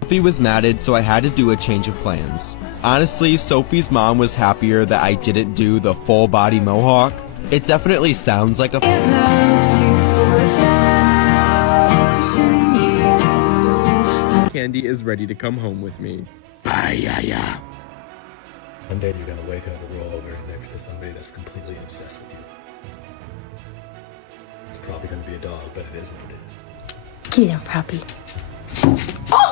Sophie was matted, so I had to do a change of plans. Honestly, Sophie's mom was happier that I didn't do the full body mohawk. It definitely sounds like a Candy is ready to come home with me. Bye, yeah. One day you're gonna wake up and roll over next to somebody that's completely obsessed with you. It's probably gonna be a dog, but it is what it is. Get him, puppy. Oh!